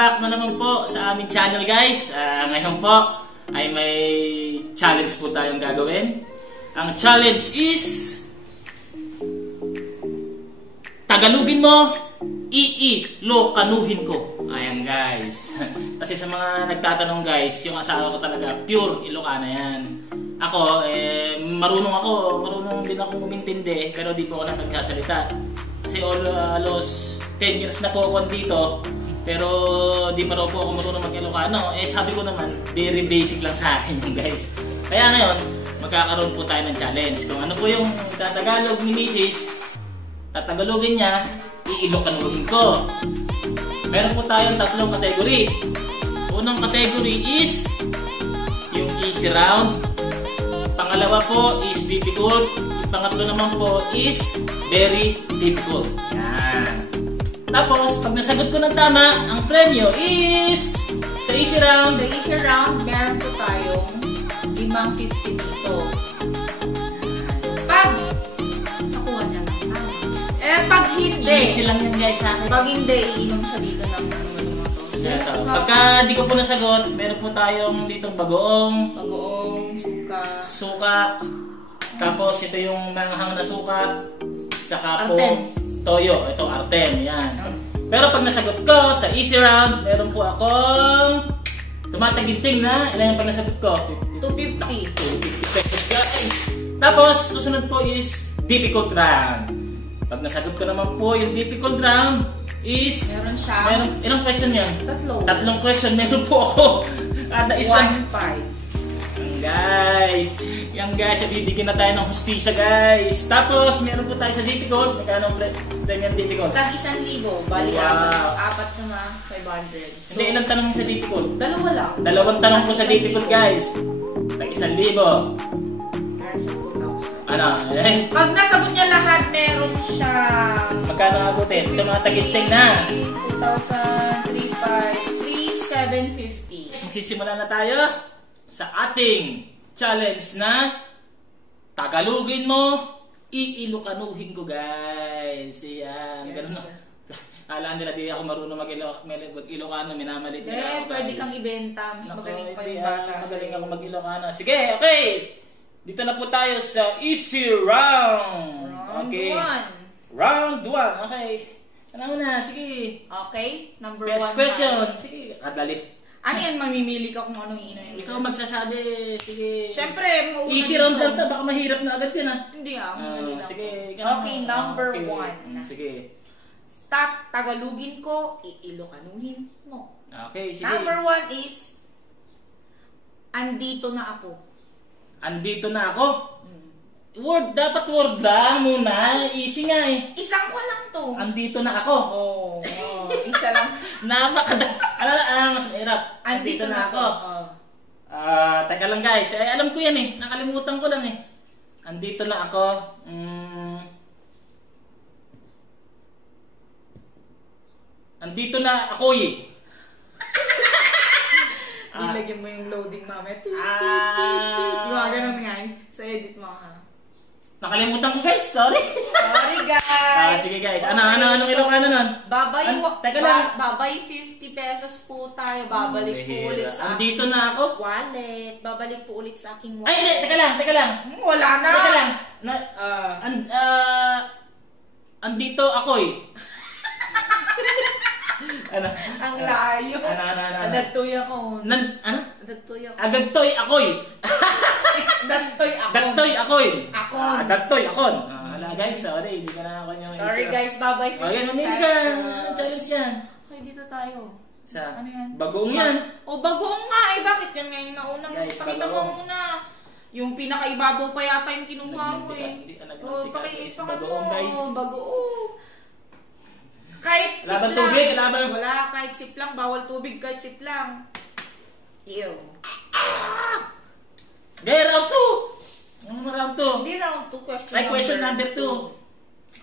back na naman po sa aming channel guys. Ngayon po ay may challenge po tayong gagawin. Ang challenge is Tagalogin mo, iilokanuhin ko. Ayan guys. Kasi sa mga nagtatanong guys, yung asawa ko talaga pure Ilocana yan. Ako, marunong din ako umintindi, pero di po ako nagkasalita. Kasi halos 10 years na po ako dito, pero di pa raw po ako marunong mag-Ilocano. Sabi ko naman, very basic lang sa akin yung guys. Kaya ngayon, magkakaroon po tayo ng challenge. Kung ano po yung tatagalog ni Mrs., tatagalogin niya, iilokanuhin ko. Meron po tayong tatlong category. Unang category is yung easy round. Pangalawa po is difficult. Pangatlo naman po is very difficult. Yan. Tapos, pag nasagot ko ng tama, ang premyo is sa easy round. Sa easy round, meron po tayong 550 dito. Pag nakuha niya ng tama. Pag hindi. Easy lang yan guys ha. Pag hindi, iinom siya dito ng to. Pagka di ko po nasagot, meron po tayong ditong bagoong, suka. Tapos ito yung manghang na suka, saka po toyo. Ito Artem, yan. Pero pag nasagot ko sa easy round, meron po akong tumataginting na. Ilan yung pag nasagot ko? 250 pesos guys. Tapos susunod po is difficult round. Pag nasagot ko naman po yung difficult round is ilang question yan? Tatlong question meron po ako. Kada isang 1.5. Yan guys, bibigyan na tayo ng hustisya guys. Tapos meron po tayo sa difficult. Magkano ang premium difficult? Tag 1,000. Bali apat na 500. Hindi, ilang tanong sa difficult? Dalawa lang. Dalawang tanong po sa difficult guys. Tag 1,000. Ano? Pag nasagot niya lahat, meron siya. Magkano abutin? Ito mga taginting na. 2,000, 3,500, 3,750. Magsisimula na tayo sa ating challenge na Tagalogin mo, iilokanuhin ko guys. Yan. Ganun na. Alam nila di ako marunong mag-Ilocano, minamalit nila ako. Pwede kang ibenta. Mas magaling pa yung bata. Magaling ako mag-Ilocano. Sige, okay. Dito na po tayo sa easy round. Okay. Round 1. Okay. Ano na? Sige. Okay. Number 1. Best question. Sige. Dali. Ano yan? Mamimili ka kung anong iinom. Ikaw magsasabi. Sige. Siyempre, easy round lang to. Baka mahirap na agad yan ha. Hindi sige. Okay, number 1. Sige. Tagalogin ko, iilokanuhin mo. Okay, sige. Number 1 is andito na ako. Andito na ako? Dapat word lang muna. Easy nga eh. Isang ko lang to. Andito na ako. Isa lang. Mas mahirap. Andito na ako. Teka lang guys. Alam ko yan eh. Nakalimutan ko lang eh. Andito na ako. Andito na ako eh. Ilagyan mo yung loading mamaya. Ganun nga sa edit mo ha. Nakalimutan ko guys, sorry. Sorry guys. Sige guys, anong Ilocano nun? Babay 50 pesos po tayo. Babalik po ulit sa andito na ako? Wallet. Babalik po ulit sa aking wallet. Ay, hindi, teka lang. Wala na. Teka lang. Andito ako eh. Ang layo. Adagtoy ako. Adagtoy ako. Adagtoy ako'y. Adagtoy ako. Adagtoy ako'y. Akon. Adagtoy akon. Guys, sorry. Hindi ka na ako yung sorry guys, bye-bye. Okay, mamili ka. Anong challenge yan? Okay, dito tayo. Ano yan? Bagoong yan. Bagoong nga eh. Bakit yan ngayon na unang pakita mo muna? Yung pinakaibabaw pa yata yung kinuha mo eh. Pakita bagoong guys. Bagoong. Kahit sip laban lang. Tubig, Wala, kahit sip lang. Bawal tubig, kahit sip lang. Ew. Okay, round 2. Round 2. Hindi round 2, question Try question number 2.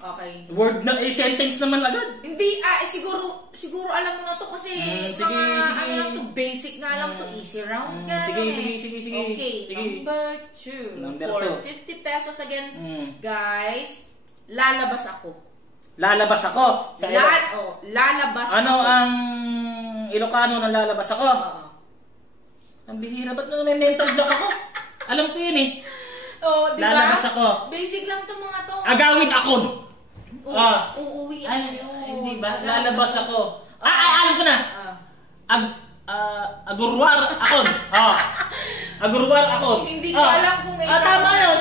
Okay. Word na, sentence naman agad. Hindi, siguro alam mo na to kasi sige. Ano lang to, basic nga lang to, easy round nga. Sige. Okay, number 2. Number For 2. 50 pesos again, guys, lalabas ako. Lalabas ako. Sa lalabas ano ako. ang Ilocano na lalabas ako? Oo. Ang bihira, ba't mental block ako? Alam ko yun eh. Oh, di ba? Lalabas ako. Basic lang to mga to. Agawin akon. Uuwi Ay, ako. hindi ba? Lalabas ako. Alam ko na. Agurwar akon. Agurwar akon. Hindi ko alam kung tama yun.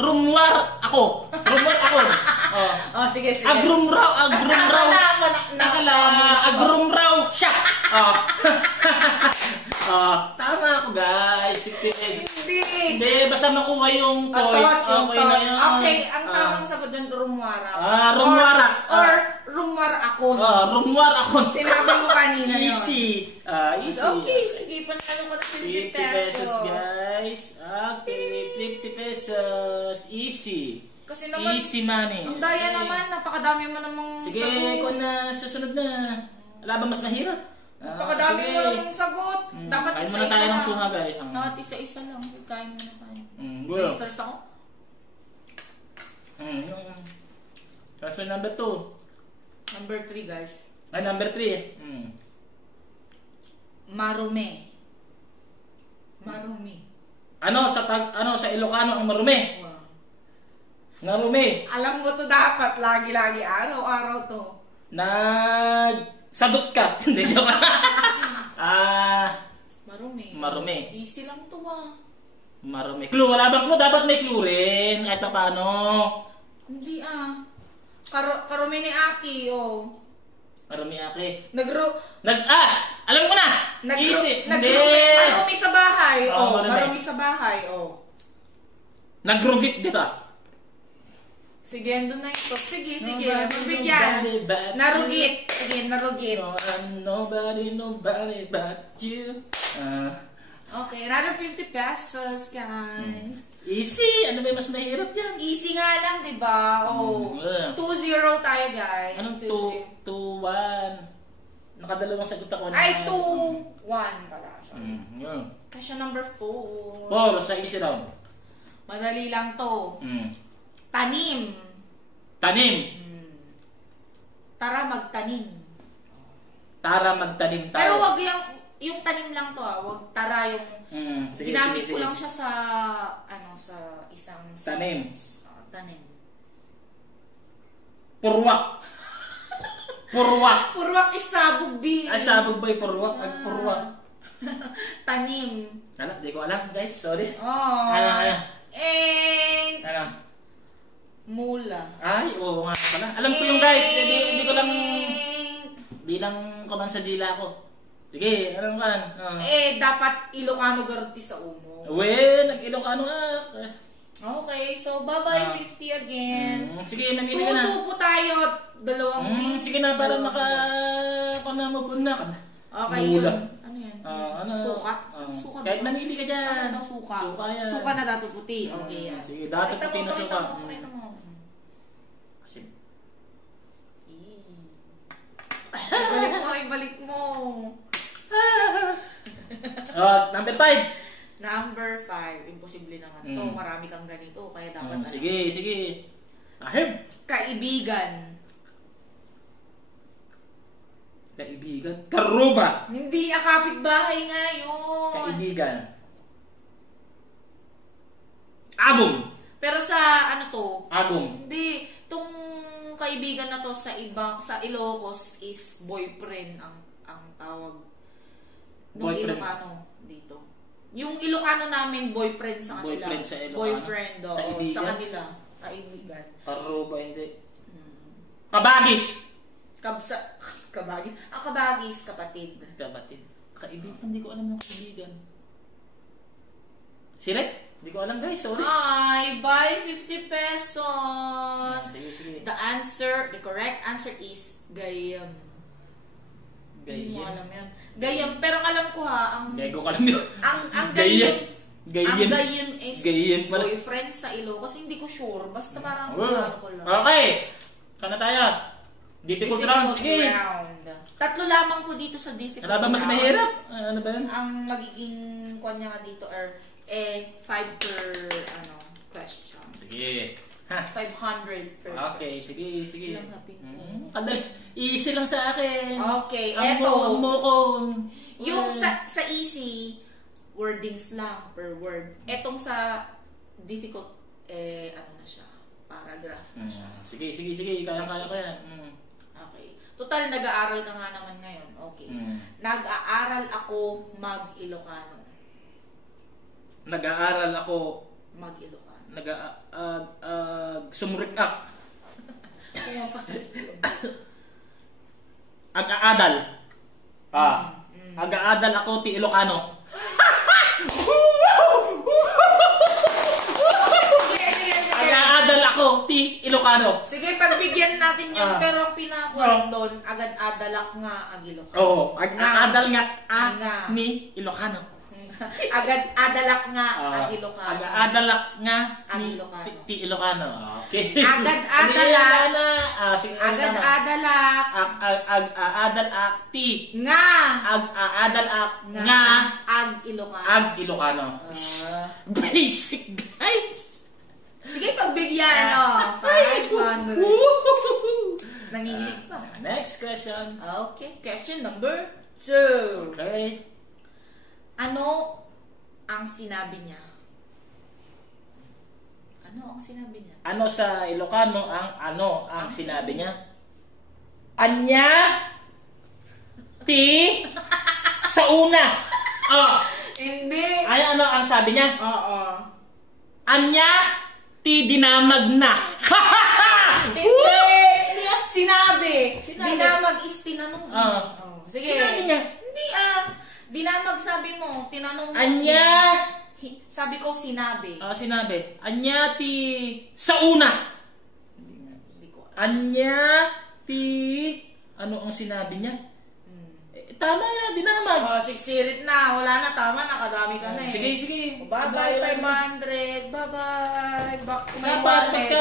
Rumwar ako. Rumwar ako. Sige. Agrumraw. Agrumraw siya. Tama ako guys. 50 pesos. Hindi, basta makuha yung point. Okay na yun. Okay, ang tamang sagot dun, rumwara. Rumwara. Or rumwar akon. Rumwar akon. Sinabi mo kanina yun. Easy. Easy. Okay, sige, panalo ko na 50 pesos guys. Okay, 50 pesos. Easy. Kasi naman, easy money. Ang daya naman, napakadami mo namang sige, sagot. kung na susunod na. Wala ba mas mahirap? Napakadami mo namang sagot. Dapat kain isa-isa muna tayo lang. ng suha guys. Dapat isa-isa lang. Kain muna tayo. Well. Stress ako. Question number 2. Number 3 guys. Number 3. Marumi. Ano sa Ilocano ang marumi? Wow. Narumi. Alam mo to dapat. Lagi-lagi. Araw-araw to. Sadot ka. Hindi joke. Marumi. Easy lang to Marumi. Clue. Wala bang clue? Dapat may clue rin. Kahit pa paano. Hindi Karumi ni Aki, Marumi Aki. Alam ko na! Easy. Marumi sa bahay. Marumi sa bahay. Nagrugit dito. Sige, andun na ito. Sige. Magbigyan. Narugit. Sige, narugit. Nobody but you. Okay, another 50 pesos, guys. Easy. Ano ba mas mahirap yan? Easy nga lang, diba? 2-0 tayo, guys. Anong 2-1? Nakadalawang sagot ako. Ay, 2-1 pala. Kasi number 4. 4 sa easy round. Madali lang to. Tanim. Tara magtanim tayo. Pero wag yung tanim lang to wag tara yung ginamit ko lang siya sa sa isang tanim. Tanim. Purwak is sabog bi. Sabog ba yung purwak? Purwak. Tanim. Di ko alam guys, sorry. Ano? Mula. Ay, oo nga pala. Alam ko yung guys, hindi ko lang bilang kaman sa dila ko. Sige, alam ka. Dapat Ilocano garti sa umo. Nag-Ilocano nga. Okay, so bye-bye 50 again. Sige, namili ka na. 2-2 po tayo. 2 sige na, para mabuna ka. Okay, yun. Ano yan? Sukat? Sukat. Kahit namili ka dyan. Suka. Suka yan. Suka na dato puti. Okay yan. Sige, dato puti na suka. Ibalik mo. Number 5. Number 5. Imposible naman to. Marami kang ganito. Kaya dapat sige. Ahim. Kaibigan. Karuba. Hindi, kapitbahay nga yun. Kaibigan. Agong. Pero sa Agong. Hindi. Tong kaibigan na to sa Ilocos is boyfriend ang tawag. Boyfriend. Ilocano dito. Yung Ilocano namin boyfriend sa kanila. Boyfriend sa Ilocano. Boyfriend Kaibigan? sa kanila. Kaibigan. Karuba hindi. Kabagis. Kabagis. Ang kabagis, kapatid. Kaibigan, hindi ko alam ng kaibigan. Sire? Hindi ko alam guys, sorry. Ay, buy 50 pesos. Sige. The correct answer is Gayam. Hindi mo alam yan. Gayam, pero alam ko ang Gaygo ka lang yun. Ang Gayam. Gayam. Ang Gayam is boyfriend sa Ilocos. Kasi hindi ko sure. Basta parang ano ko lang. Okay. Kana tayo. Difficult round. Sige. 3 lamang po dito sa difficult round. Ano ba mas mahirap? Ano ba yun? Ang magiging kanya nga dito are 5 per question. Sige. 500 per Okay, sige. Ilang happy? Kadali. Easy lang sa akin. Okay, Ang mo. Yung sa easy, wordings lang per word. Etong sa difficult, ano na siya, paragraph na siya. Sige. Kaya ko yan. Okay. Total, nag-aaral ka nga naman ngayon. Okay. Nag-aaral ako mag-Ilocano. Nag-aaral ako Mag-Ilocano. Sumrikak. Ag-aadal. Ag-aadal ako ti Ilocano. Ag-aadal ako ti Ilocano. Sige, pagbigyan natin yun. Pero ang pinakakulang doon, agad-adalak nga ag-Ilocano. Oo, ag-aadal nga ni Ilocano. Agad-adalak nga ag-Ilocano. Ag-aadalak nga ni Ag-Ilocano. ti Ilocano. Okay. Agad-adalak. Agad-adalak. Ag-aadalak ti. Nga. Ag-aadalak nga. Ag-Ilocano. Ag-Ilocano. Basic, guys. Sige, pagbigyan. 500. Nanginginig pa. Next question. Okay. Question number 2. Okay. Ano ang sinabi niya? Ano ang sinabi niya? Ano sa Ilocano ang sinabi niya? Anya ti sa una. Hindi. Ay, ano ang sabi niya? Oo. Anya ti dinamag na. Hindi. Sinabi. Dinamag is tinanong. Sige. Sinabi niya. Hindi dinamag sabi mo. Tinanong mo. Anya. Sabi ko sinabi. Sinabi. Anya ti sa una. Hindi ko. Anya ti ano ang sinabi niya? Tama na, dinamag. Siksirit na. Wala na, tama. Nakadami ka na eh. Sige. Bye-bye, 500. Bye-bye. Back to my wallet.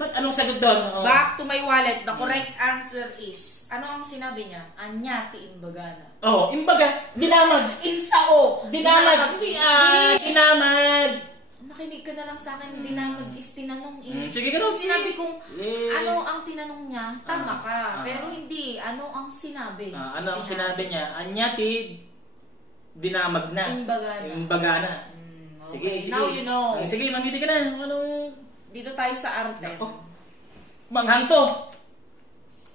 Ba't anong sagot doon? Back to my wallet. The correct answer is, ano ang sinabi niya? Anya ti imbagana. Imbaga. Dinamag. Insao. Dinamag. Hindi dinamag. Makinig ka na lang sa akin. Dinamag is tinanong eh. Sige ka daw. Sinabi kong, ano ang tinanong niya? Tama ka. Pero hindi. Ano ang sinabi? Ano ang sinabi niya? Anya ti dinamag na. Imbagana. Okay. Sige. Now you know. Sige, mamili ka na. Dito tayo sa arte. Manghang to.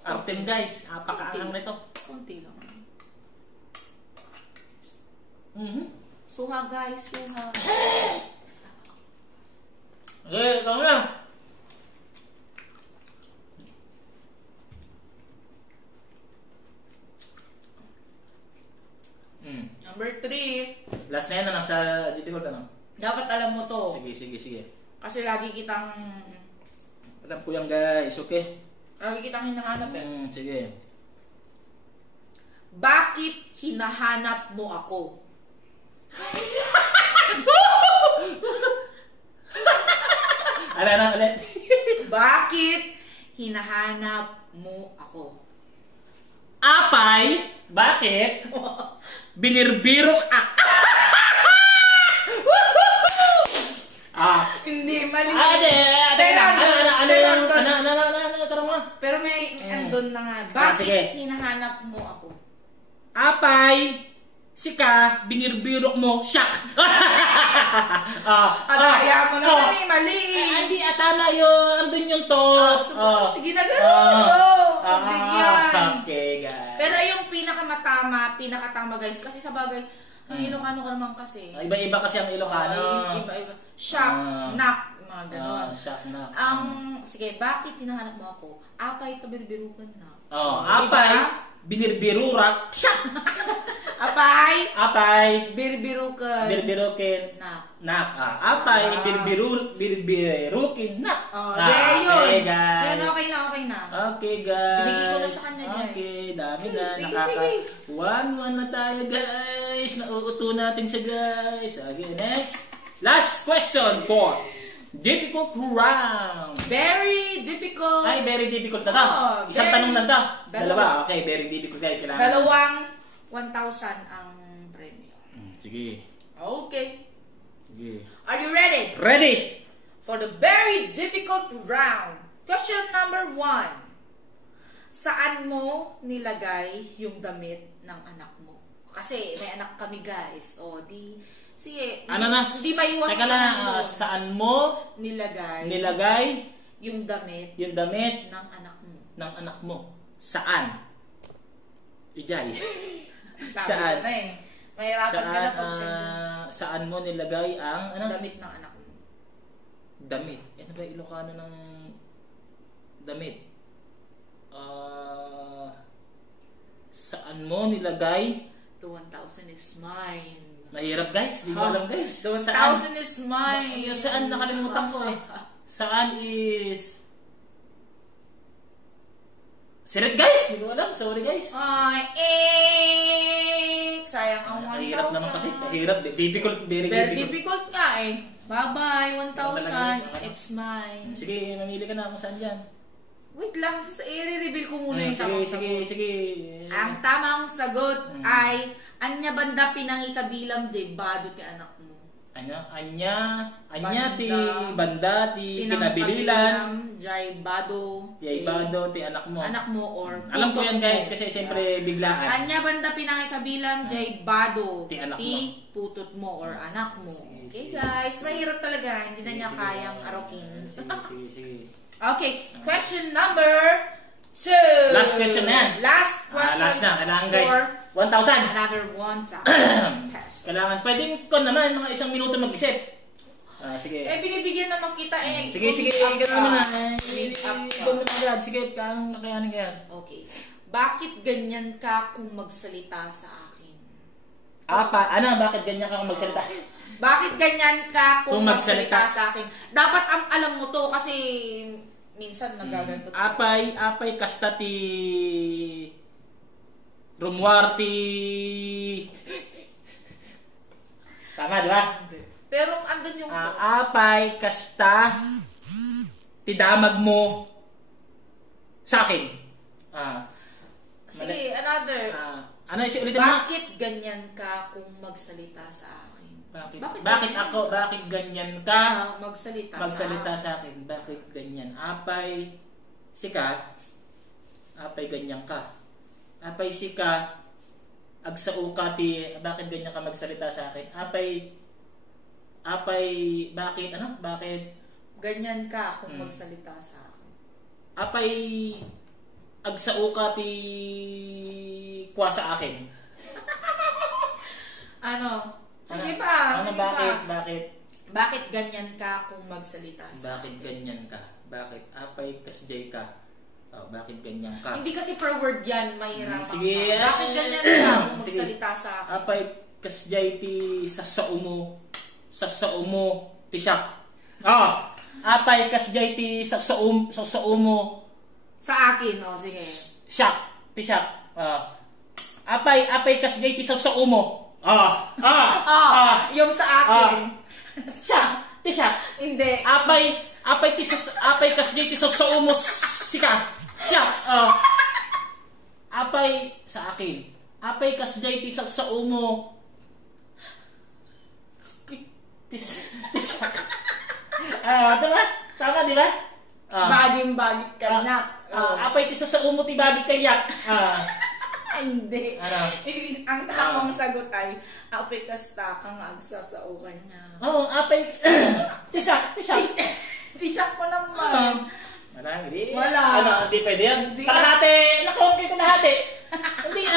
Artem, guys. Apakaanghang na ito. Kunti lang. Suha, guys. Suha. Ikaw lang. Number 3. Last na yan na sa difficult ano? Dapat alam mo to. Sige. Kasi lagi kitang... Alam ko yan, guys. Okay? Lagi kitang hinahanap eh. Sige. Bakit hinahanap mo ako? Ano ulit? Bakit hinahanap mo ako? Apay, bakit? Binirbirok ako. Hindi, mali. Pero may andun na nga. Bakit hinahanap mo ako? Apay, sika, binirbirok mo, siyak. Kaya mo na kami, mali. Hindi, tama yun. Andun yung to. Sige na gano'n. Okay, guys. Pero yung pinakatama guys, kasi sa bagay, ang Ilocano ka naman kasi. Iba-iba kasi ang Ilocano. Iba-iba. Shock, knock, mga gano'n. Shock, knock. Sige, bakit hinahanap mo ako? Apay, kabirbirukan na. Apay, binirbirurak, siyak. Apay, birbirukan. Birbirukin, nak. Apay, birbirukin, nak. There yun. Okay, guys. Okay na. Okay, guys. Binigay ko na sa kanya, guys. Okay, dami na. Sige. 1-1 na tayo, guys. Nauuto natin siya, guys. Okay, next. Last question for difficult round. Very difficult. Ay, very difficult na to. Isang tanong lang to. Dalawa. Okay, very difficult guys. Dalawang 1,000 ang premyo. Sige. Okay. Sige. Are you ready? Ready. for the very difficult round. Question number 1. Saan mo nilagay yung damit ng anak mo? Kasi may anak kami, guys. O, sige. Ano na? Hindi maiwas. Teka lang, saan mo nilagay yung damit ng anak mo? Saan? Ijay. Saan? Mahirapan ka na pag saan mo nilagay ang damit ng anak mo? Damit. Ano ba Ilocano ng damit? Saan mo nilagay? The 1,000 is mine. Mahirap, guys. Di mo alam, guys. The 1,000 is mine. Saan? Nakalimutan ko eh. Saan is... Sirit, guys! Hindi ko alam. Sorry, guys. Sayang ang 1,000. Hirap naman kasi. Hirap. Difficult. Very difficult nga eh. Bye-bye, 1,000. It's mine. Sige, mamili ka na kung saan dyan. Wait lang. I-reveal ko muna yung tamang sagot. Sige. Ang tamang sagot ay Anya banda pinangikabilang J. Badot ni anak mo. Anya ti banda ti kinabililan J. Bado ti anak mo. Or alam ko yan, guys, kasi siyempre biglaan. Anya banda pinangikabilang J. Bado ti anak mo. Putot mo or anak mo. Okay, guys, mahirap talaga. Hindi na niya kayang arokin. Sige. Okay, question number 2. Last question na yan. Last question. Last na. Kailangan, guys. 1,000. Another 1,000 pesos. Kailangan. Pwedeng ko naman mga 1 minuto mag-isip. Sige. Binibigyan naman kita eh. Sige. Gano'n na. Ibon mo na agad. Sige, kang nakayanin ka yan. Okay. Bakit ganyan ka kung magsalita sa akin? Bakit ganyan ka kung magsalita? Bakit ganyan ka kung magsalita sa akin? Dapat alam mo to kasi minsan nagaganto. Apay kasta ti Rumwarti. Tama, di ba? Pero andun yung apay kasta ti damag mo sa akin. Sige, another. Ulitin mo? Bakit ganyan ka kung magsalita sa akin? Bakit ganyan ka magsalita sa akin? Bakit ganyan? Apay ganyan ka. Apay sika agsauka ti bakit ganyan ka magsalita sa akin? Bakit ganyan ka kung magsalita sa akin? Apay agsauka ti kwa sa akin. Hindi pa. Bakit? Bakit ganyan ka kung magsalita sa akin? Bakit ganyan ka? Bakit? Apay kasjay ka. Bakit ganyan ka? Hindi kasi per word yan, mahirapan sige, ka. Bakit ganyan ka kung magsalita sa akin? Apay kasjay ti sasaumo ti siyak. Apay kasjay ti sasaumo sa akin, sige. Siyak, ti siyak. Apay kasjay ti sasaumo. Yung sa akin. Ti siyak. Hindi. Apay kasjay ti sasaumo sika. Siya. Apay sa akin. Apay kasjay ti sasaumo. Tisak. Tama, di ba? Baging-bagit ka na. Apay ti sasaumo ti bagit kayak. Hindi. Ang tamang sagot ay apay kasta kang agsasaukan niya. Apay tisak. Tisak ko naman. Wala. Hindi pwede yan. Kalahati. Nakuha may kalahati. Hindi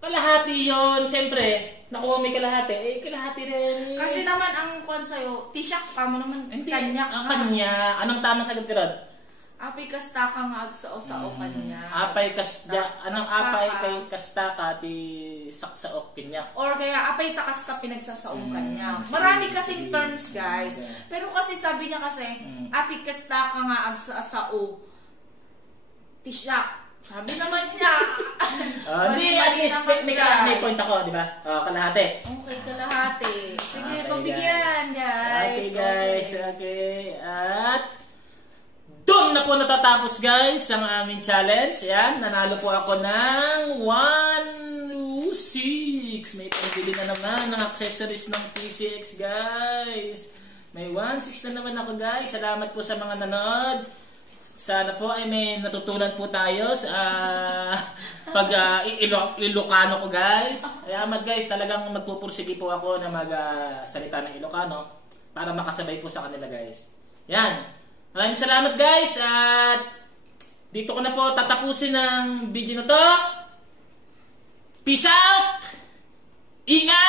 kalahati yun. Siyempre, nakuha may kalahati. Kalahati rin. Kasi naman ang kuwan sa'yo, tisyak pa mo naman. Kanya ka. Kanya. Anong tamang sagot ka ron? Apay kasta ka nga agsao-sao kanya. Apay kasta. Anong apay kay kasta ka ti saksaok kanya? Or kaya apay takas ka pinagsasaong kanya. Marami kasing terms, guys. Pero kasi sabi niya kasi, apay kasta ka nga agsao tisyak. Sabi naman niya. Hindi, at least may point ako, di ba? Kalahati. Okay, kalahati. Sige, pabigyan, guys. Okay, guys. Okay. At doon na po natatapos, guys, ang aming challenge. Ayan, nanalo po ako ng 106. May pambili na naman ng accessories ng PCX, guys. May 106 1-6 na naman ako guys. Salamat po sa mga nanood. Sana po ay may natutunan po tayo sa Ilocano ko guys. Salamat guys, talagang magpupursige po ako na magsalita ng Ilocano para makasabay po sa kanila guys. Yan. Maraming salamat guys at dito ko na po tatapusin ang video na to. Peace out! Ingat!